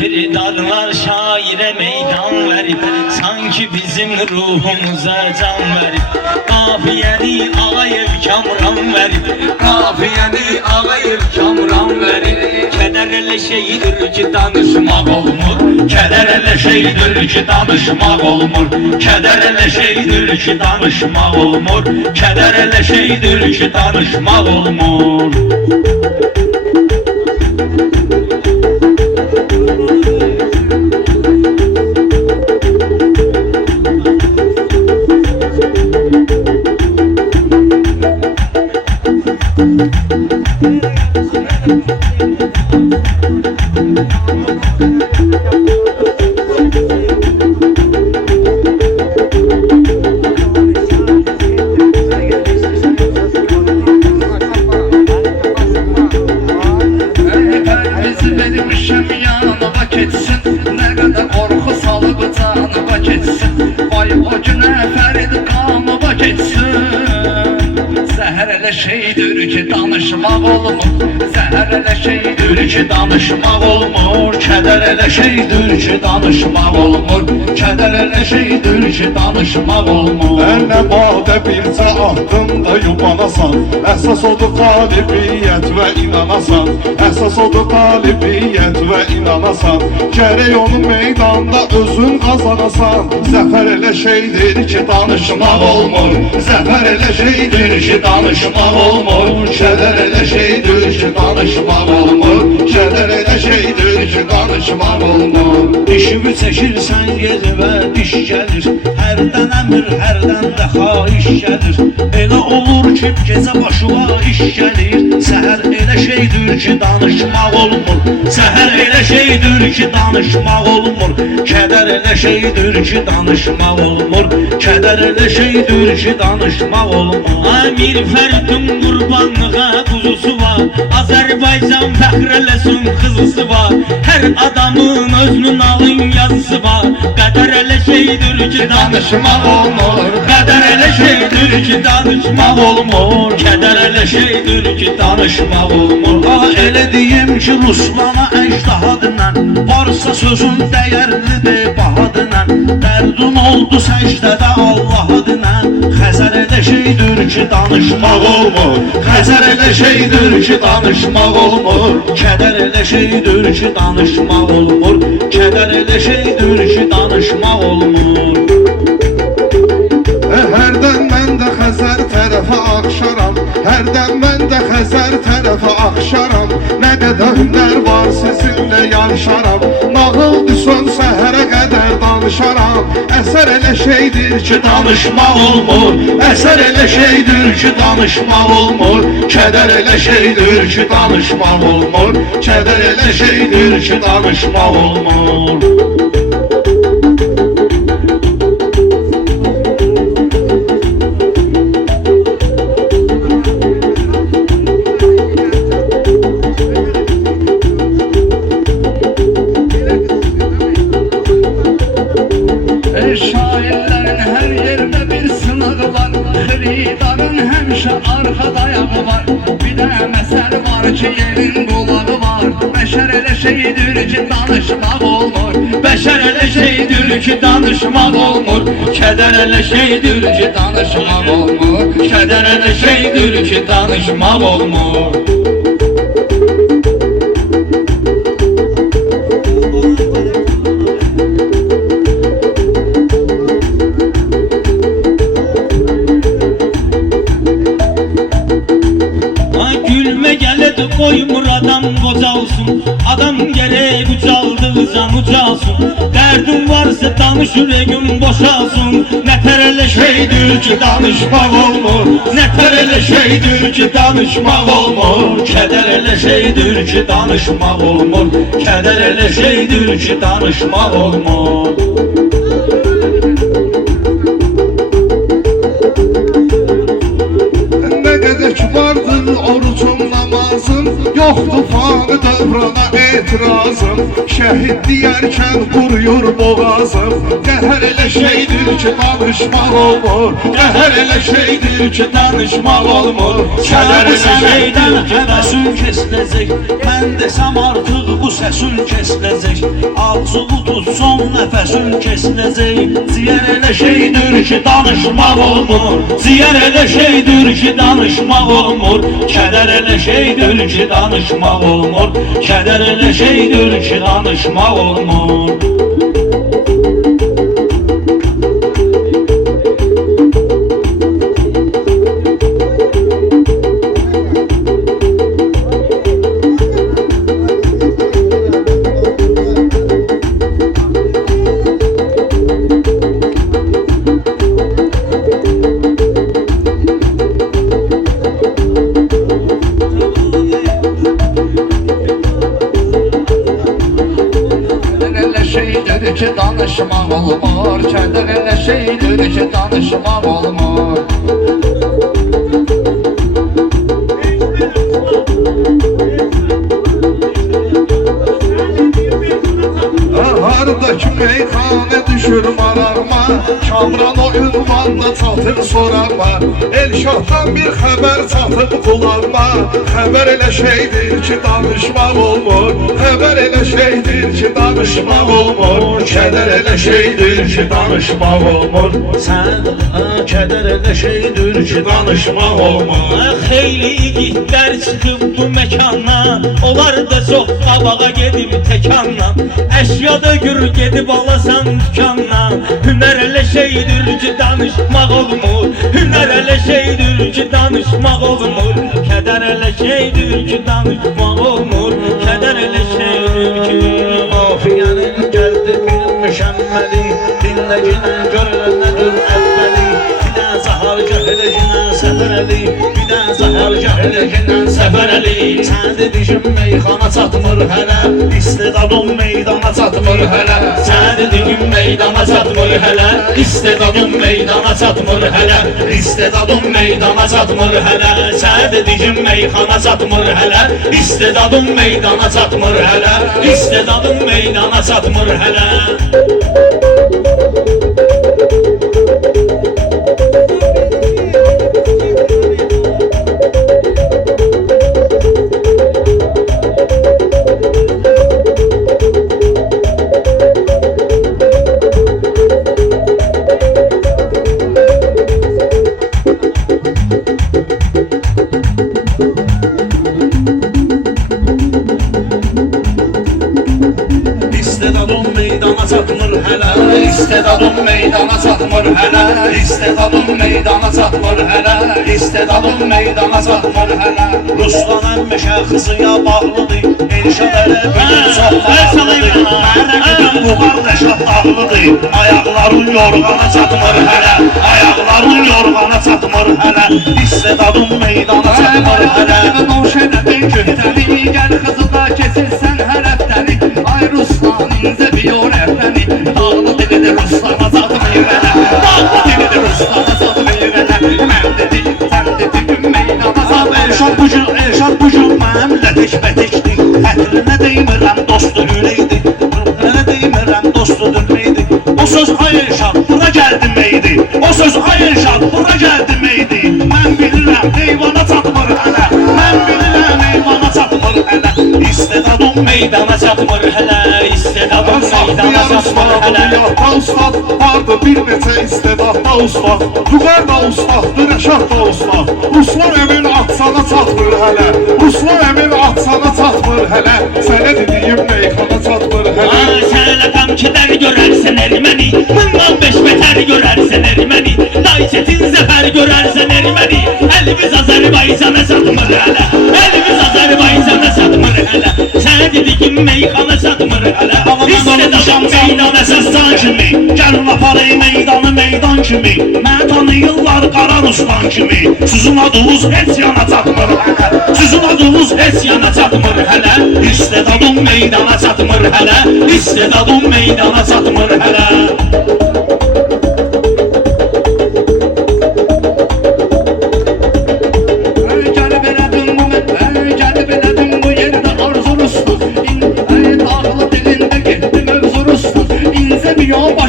Firdanlar şaire meydan verip, sanki bizim ruhumuza can verip, kafiyeni ağayır kamran verip, kafiyeni ağayır kamran verip. Keder ele şeydir ki danışmak olmur, keder ele şeydir ki danışmak olmur, keder ele şeydir ki danışmak olmur, keder ele şeydir ki danışmak olmur. Şeydir ki danışmak olmur, zəhər elə şeydir ki danışmaq olmur, kədər elə şeydir ki danışmaq olmur, kədər elə şeydir ki danışmaq olmur. Əllə badə bircə addımda yubanasan, əsas odur qalibiyyət və inanasan, əsas odur qalibiyyət və inanasan, gərək onun meydanda özün qazanasan. Zəfər elə şeydir ki danışmaq olmur, zəfər elə şeydir ki danışmaq olmur, kədər elə şeydir ki danışmaq olmur, kədər elə şeydir ki danışmaq olmur. Dişimi çəkirsən gecə və diş gəlir, hərdən əmr, hərdən də xahiş gəlir. Elə olur ki gecə başıma iş gəlir, səhər elə şeydir ki danışmaq olmur, səhər elə şeydir ki danışmaq olmur, kədər elə şeydir ki danışmaq olmur, kədər elə şeydir ki danışmaq olmur. Amir Fərdun qurbanlığa quzusu var, Azərbaycan fəxr eləsin qızısı var. Hər adamın özünün alın yazısı var. Qədər elə şeydir ki danışmaq olmur, qədər elə şeydir ki danışmaq olmur, kədər elə şeydir ki danışmaq olmur. Elə deyim ki Ruslana əjdahadınan, varsa sözün dəyərlidir bahadınan, dərdun oldu səcdədə Allahadınan. Xəzər elə şeydir ki danışmaq olmur, xəzər elə şeydir ki danışmaq olmur, kədər elə şeydir ki danışmaq olmur, kədər elə şeydir ki danışmaq olmur. Hərdən mən də Xəzər tərəfə axşaram, hərdən mən də Xəzər tərəfə axşaram. Nə qədər hünər var sizinlə yarışaram, nağıl düşən səhərə qədər danışaram. Əsər elə şeydir ki danışmaq olmur, əsər elə şeydir ki danışmaq olmur, kədər elə şeydir ki danışmaq olmur, kədər elə şeydir ki danışmaq olmur. Şairlərin hər yerdə bir sınağı var, xiridarın həmişə arxada ayağı var. Bir də məsəl var ki yerin qulağı var, bəşər elə şeydir ki danışmaq olmur, bəşər elə şeydir ki danışmaq olmur, kədər elə şeydir ki danışmaq olmur, kədər elə şeydir ki danışmaq olmur. Koymur adam qocalsın, adam gerek ucaldığı can ucalsın. Dərdin varsa danış ürəyin boşalsın. Nətər elə şeydir ki danışmaq olmur, nətər elə şeydir ki danışmaq olmur, kədər elə şeydir ki danışmaq olmur, kədər elə şeydir ki danışmaq olmur. Nə qədər ki vardır orucun namazın, Yoxdur fanı dövrana etirazım Şəhid deyərkən quruyur boğazım Qəhər elə şeydir ki danışmaq olmur Qəhər elə şeydir ki danışmaq olmur Kədər elə Sənəydən şeydir ki həvəsün kesiləcək Mən desəm artıq bu səsin kesiləcək Ağzını tutson nəfəsin kesiləcək Ziyər elə şeydir ki danışmaq olmur Ziyər elə şeydir ki danışmaq olmur Kədər elə şeydir ki danışmaq olmur Kədər elə şeydir ki danışmaq olmur Şeydir ki danışmaq olmur Kədər elə şeydir ki danışmaq olmur Hardakı meyxanə düşür marağıma Kamran o ünvanla çatır sorağıma Elşaddan bir xəbər çatıb qulağıma Xəbər elə şeydir ki danışmaq olmur Xəbər elə şeydir ki danışmaq olmur Kədər elə şeydir ki danışmaq olmur Sən kədər elə şeydir ki danışmaq olmur Xeyli igidlər çıxıb bu məkana Onlar da çox qabağa gedib təkanla Əşyada gür gedib alasan dükanla Hünər elə şeydir ki danışmaq olmur Hünər elə şeydir ki danışmaq olmur Kədər elə şeydir ki danışmaq olmur Kədər elə şeydir ki Afiyənin gəldi bir müşəmməli Dinləginə görülən nədir əvvəli Bir də zahargah eləginə səfərəli Bir də zahargah eləginə səfərəli Sən dediyim meyxana çatmır hələ İstedadın meydana çatmır hələ Sən dediyim meydana çatmır hələ İstedadın meydana çatmır hələ İstedadın meydana çatmır hələ Sən dediyim meyxana çatmır hələ İstedadın meydana çatmır hələ İstedadın meydana çatmır hələ İstedadın meydana çatmır hələ İstedadın meydana çatmır hələ İstedadın meydana çatmır hələ İstedadın meydana çatmır hələ Ruslan əmmə şəxsiyə bağlıdır Elşad elə bilir çox maraqlıdır Mərəqədən bu qardaşat dağlıdır Ayaqların yorğana çatmır hələ Ayaqların yorğana çatmır hələ İstedadın meydana çatmır hələ Noş elədin köhtəni Gəl qızıda kesilsən hər həftəni Ay Ruslan incə bir yor əfəni Dağlı dilidir Ruslana satmayır hələ Dağlı dilidir Ruslana satmayır hələ Mən dedim, sən dedim meydana Elşad bu gün mənimlə tək-bətəkdir Xətrinə deymirəm dostu ürəkdir Xətrinə deymirəm dostu dürməkdir O söz ay Elşad bura gəldim meydi O söz ay Elşad bura gəldim meydi Mən bilirəm eyvana çatmır hələ Mən bilirəm eyvana çatmır hələ İstedadın Meydana çatmır hələ İstedadın meydana çatmır hələ Rüyada ustad vardı bir neçə istedadda ustad Vüqarda ustaddır, Rəşad da ustad Ruslan əmin atsana çatmır hələ Ruslan əmin atsana çatmır hələ Sənə dediyim meyxana çatmır hələ Sənə qəm kədər görərsən erməni Bundan beş betər görərsən erməni Dayçetin zəfər görərsən erməni Əlimiz Azərbaycana çatmır hələ Əlimiz Azərbaycana çatmır hələ Sənə dediyim meyxana çatmır hələ İstedadın meydana Səssan kimi Gəlin aparayım meydanı meydan kimi Mən tanıyırlar Qara Ruslan kimi Sizin adınız heç yana çatmır hələ Sizin adınız heç yana çatmır hələ İstedadın meydana çatmır hələ İstedadın meydana çatmır hələ Gəlib elədin bu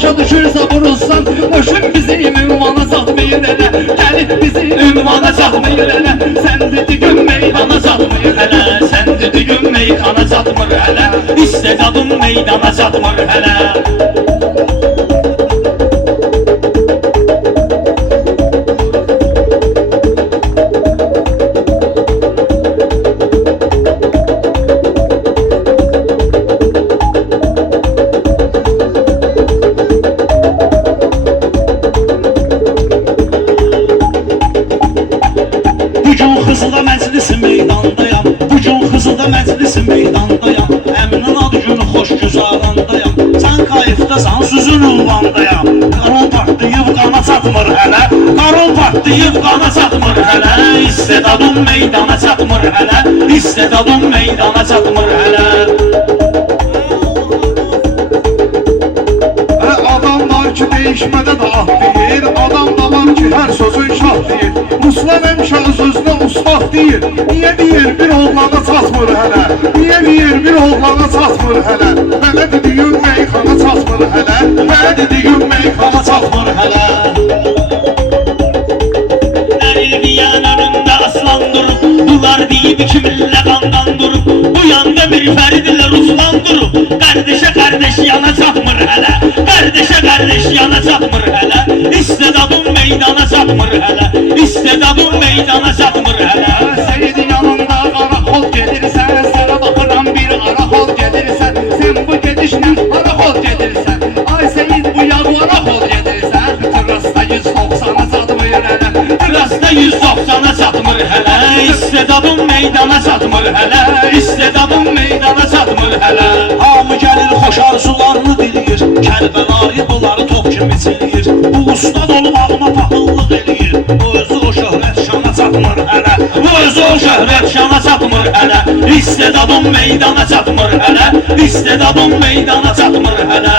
başa düşürsə vurursan Boşun bizi ünvana satmayır elə Gəlib bizi ünvana satmayır elə Sən dedi gün meydana satmayır elə Sən dedi gün meydana satmır hələ İstedadın meydana satmır hələ Xızılda məclis meydandayam Bugün Xızılda məclis meydandayam Əminin adı günü xoş güzarandayam Sən kayıfdasan süzün ünvandayam Qaron partlayıb qana çatmır hələ Qaron partlayıb qana çatmır hələ İstedadın meydana çatmır hələ İstedadın meydana çatmır hələ Adamlar ki değişmədə də ah deyir Adam da var ki hər sözün şah deyir Ruslan həmişə öz-özünə ustad deyir Niyə deyir bir oğlana çatmır hələ Niyə deyir bir oğlana çatmır hələ Mənə dediyin meyxana çatmır hələ Mənə dediyin meyxana çatmır hələ Ərilməyən önündə aslan durub Bunlar deyib kiminlə qandan durub Bu yanda bir fəridlə Ruslan durub Qardeşə qardeş yana çatmır hələ Qardeşə qardeş yana çatmır hələ İstedadın meydana çatmır hələ İstedadın meydana çatmır hələ Seyidin yanında qarakol gedirsən Sənə baxıram bir arakol gedirsən Sən bu gedişlə arakol gedirsən Ay Seyid bu yağlara kol gedirsən Trasta 190'a satmır hələ Trasta 190'a çatmır hələ İstedadın meydana çatmır hələ İstedadın meydana çatmır hələ Hamı gəlir xoş arzularını diliyir Kərbəlayı bunları top kimi çiliyir Bu ustad olmağıma paxıllıq eləyir Bu özü o şöhrət şana çatmır hələ Bu özü o şöhrət şana çatmır hələ İstedadın meydana çatmır hələ İstedadın meydana çatmır hələ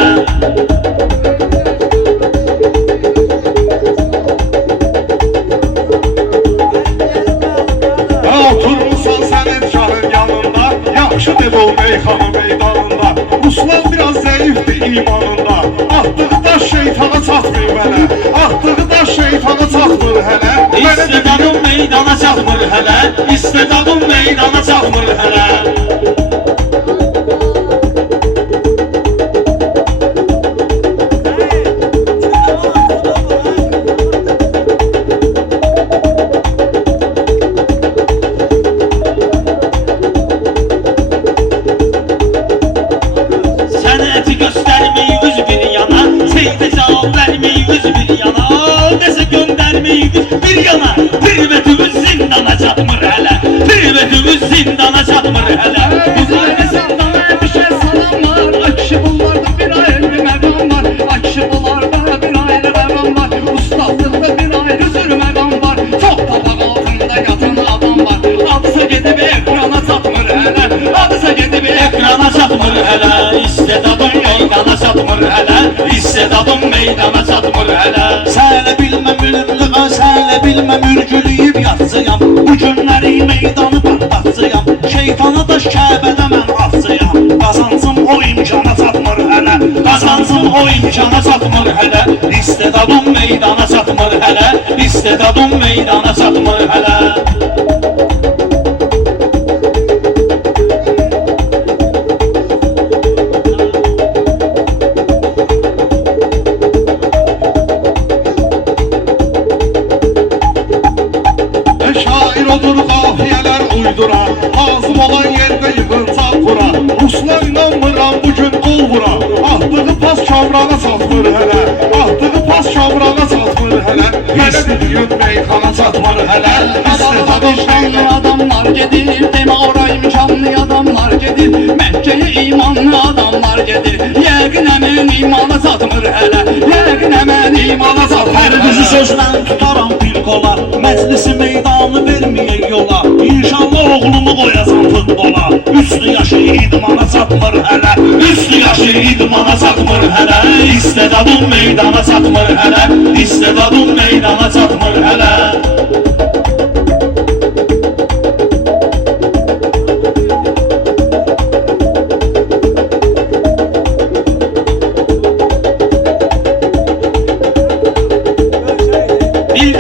Oturmuşsan sənin canın yanında Yaxşı dev ol meyxana meydanında Ruslan biraz zəifdir imanında Atdığı daş şeytana çatmır mənə Atdığı daş şeytana çatmır hələ İstedadın meydana çatmır hələ İstedadın meydana çatmır hələ Sənəti göstərməyiniz bir yana Seydə cavab verməyiniz bir yana Desə göndərməyiniz bir yana Hürmetimiz zindana çatmır hələ Hürmetimiz zindana çatmır hələ Bizlərdə zindana həmişə salam var Akşı bunlarda bir ayrı məqam var Akşı bunlarda bir ayrı məqam var Ustadlıqda bir ayrı sür məqam var Çox tabaq altında yatan adam var Adısa gedib ekrana çatmır hələ Adısa gedib Ekrana çatmır hələ İstedadın meydana çatmır hələ İstedadın meydana çatmır hələ Sənə bilməm ünlüqə, sənə bilməm ürgülüyüb yatcıyam Bu günləri meydanı partlatcıyam Şeytana daş Kəbədə mən atcıyam Qazancım o imkana çatmır hələ Qazancım o imkana çatmır hələ İstedadın meydana çatmır hələ İstedadın meydana çatmır hələ Şair odur qafiyələr uydura Lazım olan yerdə yığıncaq qura Ruslan inanmıram bugün qol vura Atdığı pas kavrana çatmır hələ Atdığı pas kavrana çatmır hələ Mənə dediyin meyxana çatmır hələ İstedadın şanlı adamlar gedir Demə ora imkanlı adamlar gedir Məkkəyə imanlı adamlar gedir Yəqin əmən imana çatmır hələ Yəqin əmən imana çatmır Hər düzü sözlə tutaram bir qola Məclisi meydanı verməyək yola İnşallah oğlumu qoyasan futbola Üstü yaşı idmana çatmır hələ Üstü yaşı idmana çatmır hələ İstedadın meydana çatmır hələ İstedadın meydana çatmır hələ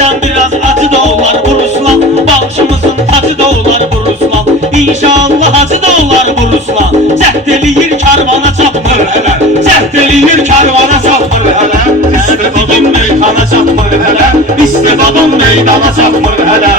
Birdən biraz acı da olar bu Ruslan, Balçımızın tacı da olar bu Ruslan. İnşallah acı da olar bu Ruslan. Cəhd eləyir karvana çatmır hələ, cəhd eləyir karvana çatmır hələ. İstedadın meydana çatmır hələ, istedadın meydana çatmır hələ.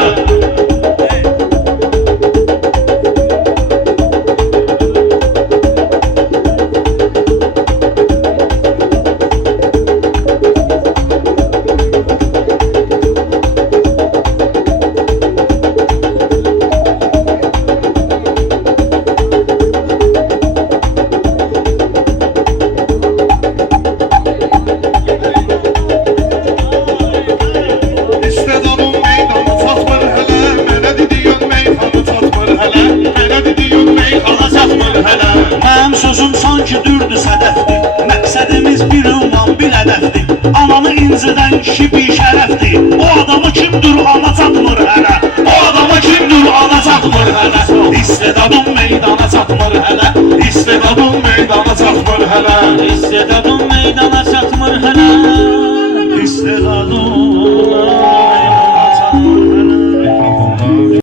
Mənim sözüm sanki dürdü sədəfdir. Məqsədimiz bir ünvan, bir hədəfdir. Ananı incidən kişi bir şərəfdir. O adamı kimdir ana çatmır hələ, o adamı kimdir ana çatmır hələ. İstedadın meydana çatmır hələ, istedadın meydana çatmır hələ. İstedadın meydana